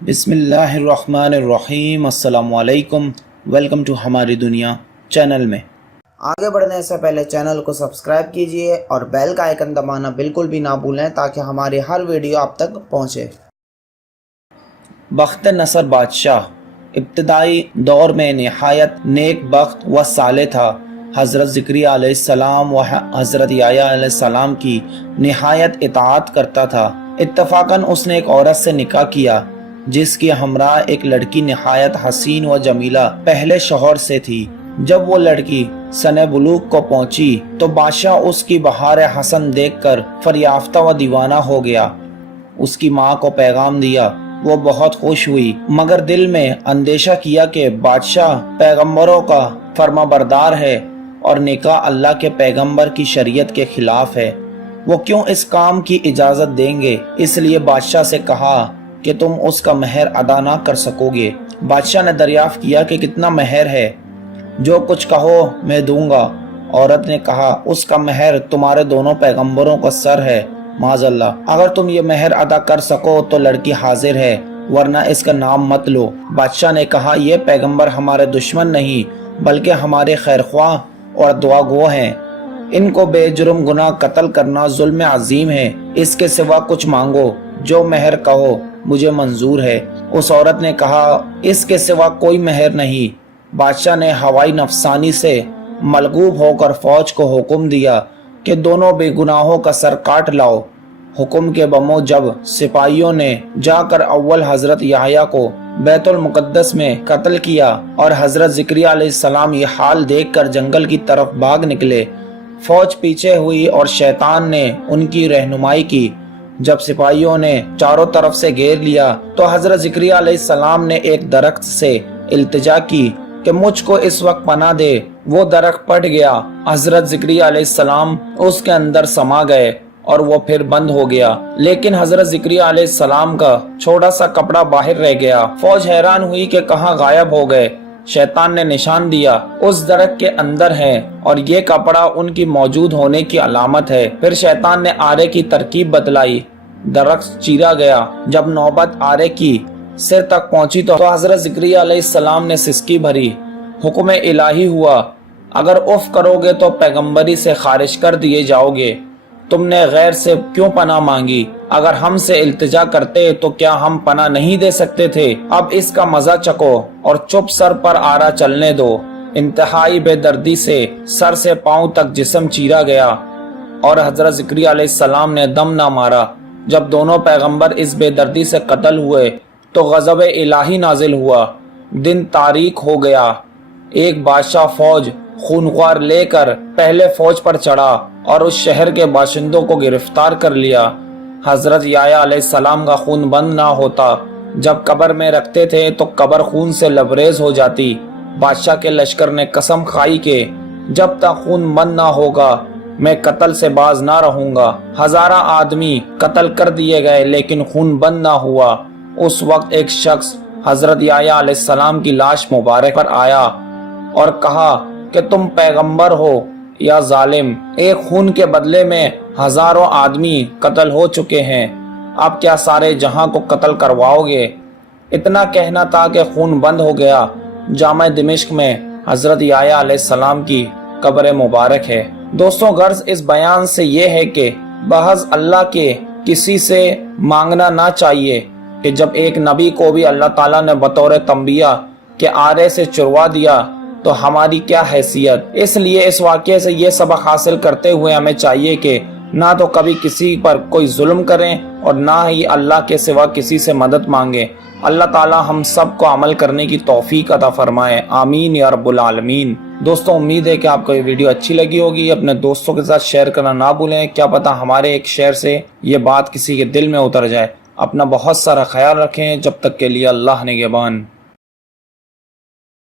بسم اللہ الرحمن الرحیم۔ السلام علیکم، ویلکم ٹو ہماری دنیا چینل میں۔ آگے بڑھنے سے پہلے چینل کو سبسکرائب کیجئے اور بیل کا آئیکن دبانا بالکل بھی نہ بھولیں تاکہ ہماری ہر ویڈیو آپ تک پہنچے۔ بخت نصر بادشاہ ابتدائی دور میں نہایت نیک بخت و صالح تھا۔ حضرت زکریا علیہ السلام و حضرت یحییٰ علیہ السلام کی نہایت اطاعت کرتا تھا۔ اتفاقاً اس نے ایک عورت سے نکاح کیا جس کی ہمراہ ایک لڑکی نہایت حسین و جمیلہ پہلے شوہر سے تھی۔ جب وہ لڑکی سن بلوغ کو پہنچی تو بادشاہ اس کی بہار حسن دیکھ کر فریافتہ و دیوانہ ہو گیا۔ اس کی ماں کو پیغام دیا، وہ بہت خوش ہوئی، مگر دل میں اندیشہ کیا کہ بادشاہ پیغمبروں کا فرما بردار ہے اور نکاح اللہ کے پیغمبر کی شریعت کے خلاف ہے، وہ کیوں اس کام کی اجازت دیں گے؟ اس لیے بادشاہ سے کہا کہ تم اس کا مہر ادا نہ کر سکو گے۔ بادشاہ نے دریافت کیا کہ کتنا مہر ہے؟ جو کچھ کہو میں دوں گا۔ عورت نے کہا، اس کا مہر تمہارے دونوں پیغمبروں کا سر ہے، معاذ اللہ۔ اگر تم یہ مہر ادا کر سکو تو لڑکی حاضر ہے، ورنہ اس کا نام مت لو۔ بادشاہ نے کہا، یہ پیغمبر ہمارے دشمن نہیں بلکہ ہمارے خیرخواہ اور دعا گو ہیں، ان کو بے جرم گناہ قتل کرنا ظلم عظیم ہے، اس کے سوا کچھ مانگو، جو مہر کہو مجھے منظور ہے۔ اس عورت نے کہا، اس کے سوا کوئی مہر نہیں۔ بادشاہ نے ہوائی نفسانی سے ملغوب ہو کر فوج کو حکم دیا کہ دونوں بے گناہوں کا سر کاٹ لاؤ۔ حکم کے بمو جب سپاہیوں نے جا کر اول حضرت یحییٰ کو بیت المقدس میں قتل کیا اور حضرت زکریا علیہ السلام یہ حال دیکھ کر جنگل کی طرف بھاگ نکلے، فوج پیچھے ہوئی اور شیطان نے ان کی رہنمائی کی۔ جب سپاہیوں نے چاروں طرف سے گھیر لیا تو حضرت زکریا علیہ السلام نے ایک درخت سے التجا کی کہ مجھ کو اس وقت پناہ دے۔ وہ درخت پھٹ گیا، حضرت زکریا علیہ السلام اس کے اندر سما گئے اور وہ پھر بند ہو گیا، لیکن حضرت زکریا علیہ السلام کا چھوٹا سا کپڑا باہر رہ گیا۔ فوج حیران ہوئی کہ کہاں غائب ہو گئے۔ شیطان نے نشان دیا، اس درخت کے اندر ہے اور یہ کپڑا ان کی موجود ہونے کی علامت ہے۔ پھر شیطان نے آرے کی ترکیب بتلائی، درخت چیرا گیا۔ جب نوبت آرے کی سر تک پہنچی تو حضرت زکریا علیہ السلام نے سسکی بھری۔ حکم الہی ہوا، اگر اف کرو گے تو پیغمبری سے خارج کر دیے جاؤ گے۔ تم نے غیر سے کیوں پناہ مانگی؟ اگر ہم سے التجا کرتے تو کیا ہم پناہ نہیں دے سکتے تھے؟ اب اس کا مزہ چکو اور چپ سر پر آرا چلنے دو۔ انتہائی بے دردی سے سر سے پاؤں تک جسم چیرا گیا اور حضرت زکریا علیہ السلام نے دم نہ مارا۔ جب دونوں پیغمبر اس بے دردی سے قتل ہوئے تو غضب الہی نازل ہوا، دن تاریک ہو گیا۔ ایک بادشاہ فوج خونخوار لے کر پہلے فوج پر چڑھا اور اس شہر کے باشندوں کو گرفتار کر لیا۔ حضرت یحییٰ علیہ السلام کا خون بند نہ ہوتا، جب قبر میں رکھتے تھے تو قبر خون سے لبریز ہو جاتی۔ بادشاہ کے لشکر نے قسم کھائی کہ جب تک خون بند نہ ہوگا میں قتل سے باز نہ رہوں گا۔ ہزارہ آدمی قتل کر دیے گئے لیکن خون بند نہ ہوا۔ اس وقت ایک شخص حضرت یحییٰ علیہ السلام کی لاش مبارک پر آیا اور کہا کہ تم پیغمبر ہو یا ظالم؟ ایک خون کے بدلے میں ہزاروں آدمی قتل ہو چکے ہیں، اب کیا سارے جہاں کو قتل کرواؤ گے؟ اتنا کہنا تھا کہ خون بند ہو گیا۔ جامع دمشق میں حضرت یحییٰ علیہ السلام کی قبر مبارک ہے۔ دوستوں، غرض اس بیان سے یہ ہے کہ محض اللہ کے کسی سے مانگنا نہ چاہیے کہ جب ایک نبی کو بھی اللہ تعالیٰ نے بطور تنبیہ کے آرے سے چروا دیا تو ہماری کیا حیثیت؟ اس لیے اس واقعے سے یہ سبق حاصل کرتے ہوئے ہمیں چاہیے کہ نہ تو کبھی کسی پر کوئی ظلم کریں اور نہ ہی اللہ کے سوا کسی سے مدد مانگیں۔ اللہ تعالیٰ ہم سب کو عمل کرنے کی توفیق عطا فرمائے، آمین یا رب العالمین۔ دوستوں، امید ہے کہ آپ کو یہ ویڈیو اچھی لگی ہوگی۔ اپنے دوستوں کے ساتھ شیئر کرنا نہ بھولیں، کیا پتہ ہمارے ایک شیئر سے یہ بات کسی کے دل میں اتر جائے۔ اپنا بہت سارا خیال رکھیں، جب تک کے لیے اللہ نگہبان۔